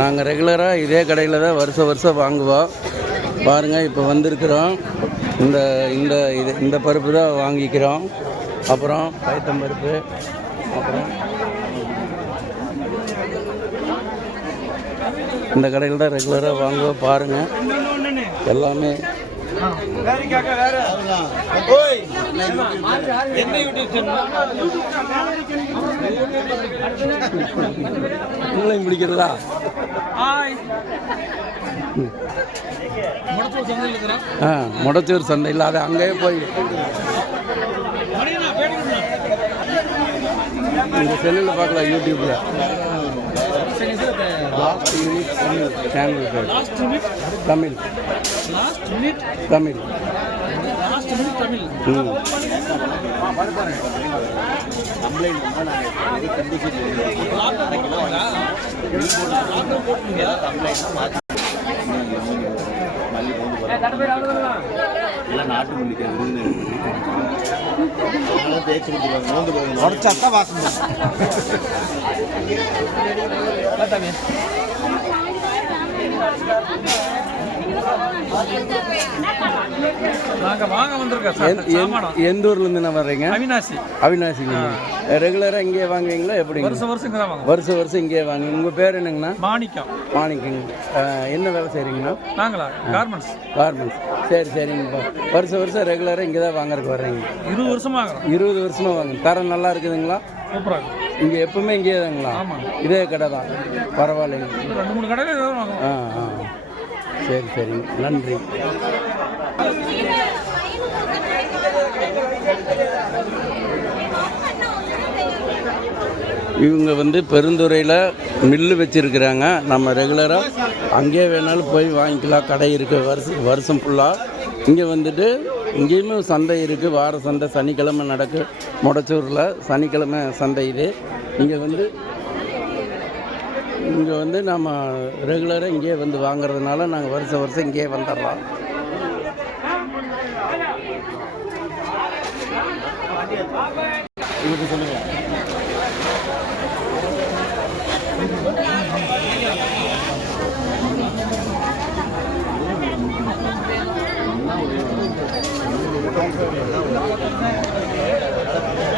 நாங்கள் ரெகுலராக இதே கடையில் தான் வருஷம் வாங்குவோம். பாருங்கள், இப்போ வந்திருக்கிறோம். இந்த இந்த இது இந்த பருப்பு தான் வாங்கிக்கிறோம். அப்புறம் பயத்தம்பருப்பு, அப்புறம் இந்த கடையில் தான் ரெகுலராக வாங்குவோம். பாருங்கள், எல்லாமே பிடிக்கிறதா முடச்சூர் சந்தையில் அது அங்கேயே போய் இந்த செல்லில் பார்க்கலாம், யூடியூப்பில் லாஸ்ட் யூனிட் சேனல் பேர் தமிழ் தமிழ் நாட்டு உடச்சாத்தான் வாசம். எந்த ஊர்லேருந்து நான் வர்றீங்க? அவினாசிங்க. ரெகுலராக இங்கே வாங்குவீங்களா எப்படிங்க? வருஷம் இங்கே வாங்க. உங்கள் பேர் என்னங்கண்ணா? மாணிக்கங்க. என்ன வேலை செய்கிறீங்கண்ணா? கார்மெண்ட்ஸ். சரி சரிங்கப்பா. வருஷம் ரெகுலராக இங்கே தான் வாங்குறதுக்கு வர்றீங்க? 20 வருஷமாக வாங்க. தரம் நல்லா இருக்குதுங்களா? இங்கே எப்பவுமே இங்கே தாங்களா? இதே கடை தான். பரவாயில்லைங்க. 2-3 கடை. சரி சரிங்க, நன்றி. இவங்க பெருந்துறையில் மில்லு வச்சுருக்குறாங்க. நம்ம ரெகுலராக அங்கேயே வேணாலும் போய் வாங்கிக்கலாம். கடை இருக்குது வருஷம் ஃபுல்லாக. இங்கே இங்கேயுமே சந்தை இருக்குது. வார சந்தை சனிக்கிழமை நடக்கு. முடச்சூரில் சனிக்கிழமை சந்தை இது. இங்கே நம்ம ரெகுலராக இங்கேயே வாங்குறதுனால நாங்கள் வருஷம் இங்கேயே வந்துடலாம். சொல்லுங்கள்.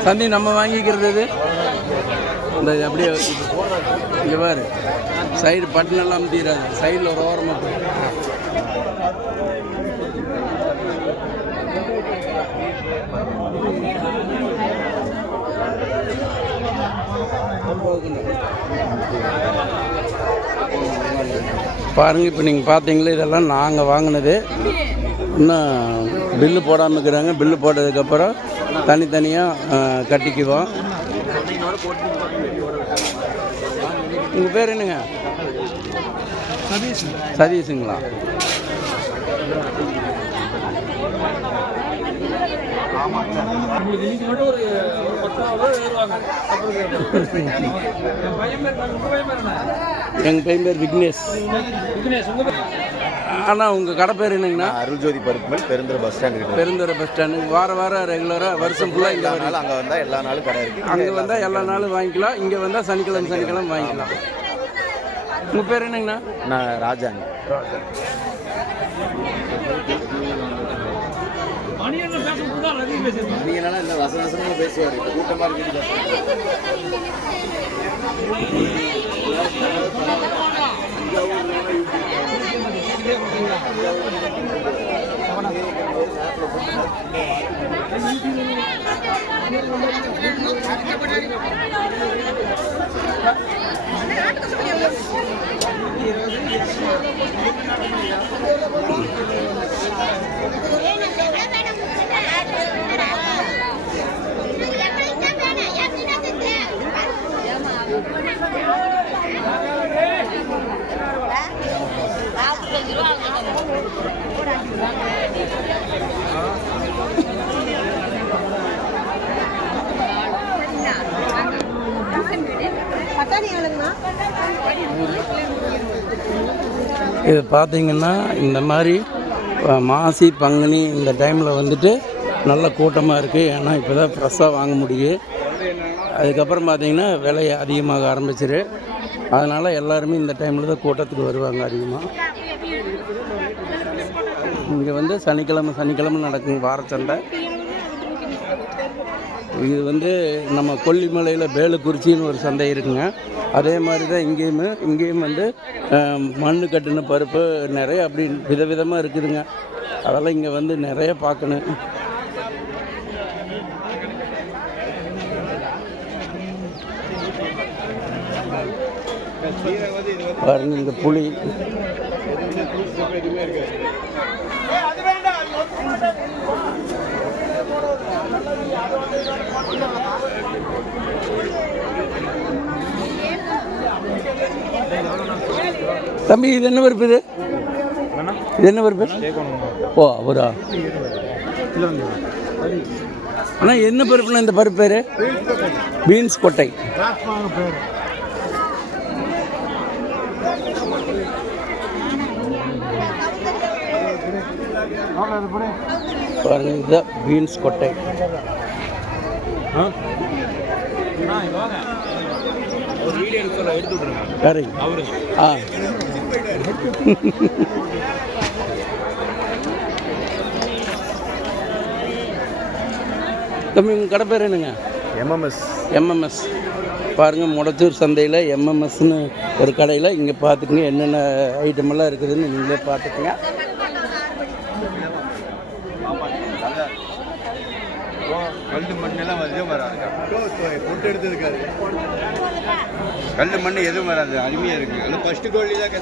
சந்தி நம்ம வாங்கிக்கிறது இது இந்த அப்படியே இங்கே பாரு, சைடு பட்டனெல்லாம் தீராது. சைடில் ஒரு ஓரமாக பாருங்கள். இப்போ நீங்கள் பார்த்தீங்களே, இதெல்லாம் நாங்கள் வாங்கினது. இன்னும் பில்லு போடாமல் இருக்கிறாங்க. பில்லு போட்டதுக்கப்புறம் தனித்தனியாக கட்டிக்குவோம். உங்கள் பேர் என்னங்க? சதீஷுங்களா? எங்கள் பையன் பேர் விக்னேஷ். ஆனால் உங்கள் கடை பேர் என்னங்கண்ணா? அருள்ஜோதி பருப்பு பெருந்துறை பஸ் ஸ்டாண்டு. வாரம் ரெகுலராக வருஷம் ஃபுல்லாக இங்கே வரனால அங்கே வந்தால் எல்லா நாளும் கடை இருக்குது. அங்கே வந்தால் எல்லா நாளும் வாங்கிக்கலாம். இங்கே வந்தால் சனிக்கிழமை வாங்கிக்கலாம். உங்கள் பேர் என்னங்கண்ணா? நான் ராஜாங்க. நீங்களால இந்த வசனமாக பேசுவார். இப்போ கூட்டமாக இருக்குது. இது பார்த்தீங்கன்னா இந்த மாதிரி மாசி பங்குனி இந்த டைமில் நல்ல கூட்டமாக இருக்குது. ஏன்னா இப்போ தான் ஃப்ரெஷ்ஷாக வாங்க முடியும். அதுக்கப்புறம் பார்த்திங்கன்னா விலை அதிகமாக ஆரம்பிச்சிரு. அதனால் எல்லாருமே இந்த டைமில் தான் கூட்டத்துக்கு வருவாங்க அதிகமாக. இங்கே வந்து சனிக்கிழமை நடக்கும் வாரச்சந்தை. இது வந்து நம்ம கொல்லிமலையில் வேலுக்குறிச்சின்னு ஒரு சந்தை இருக்குங்க. அதே மாதிரி தான் இங்கேயும் வந்து மண் கட்டின பருப்பு நிறைய அப்படி விதவிதமாக இருக்குதுங்க. அதெல்லாம் இங்கே வந்து நிறைய பார்க்கணும். பாருங்க இந்த புளி, தம்பி இது என்ன பருப்பு? இது என்ன பருப்பு? ஓ அவரா? அண்ணா என்ன பருப்புண்ணா இந்த பருப்பு பேர்? பீன்ஸ் கொட்டை. பாருங்க இதுதான் பீன்ஸ் கொட்டை. தம்பி உங்கள் கடை பேர் என்னங்க? எம்எம்எஸ். பாருங்கள் முடச்சூர் சந்தையில் எம்எம்எஸ்ன்னு ஒரு கடையில் இங்கே பார்த்துக்குங்க என்னென்ன ஐட்டமெல்லாம் இருக்குதுன்னு நீங்களே பார்த்துக்குங்க. கல் மண்ணெல்லாம் எதுவும் வராது. பொட்டு எடுத்ததுக்காது கல் மண் எதுவும் வராது. அருமையாக இருக்குது. அது ஃபஸ்ட்டு கோழி தான்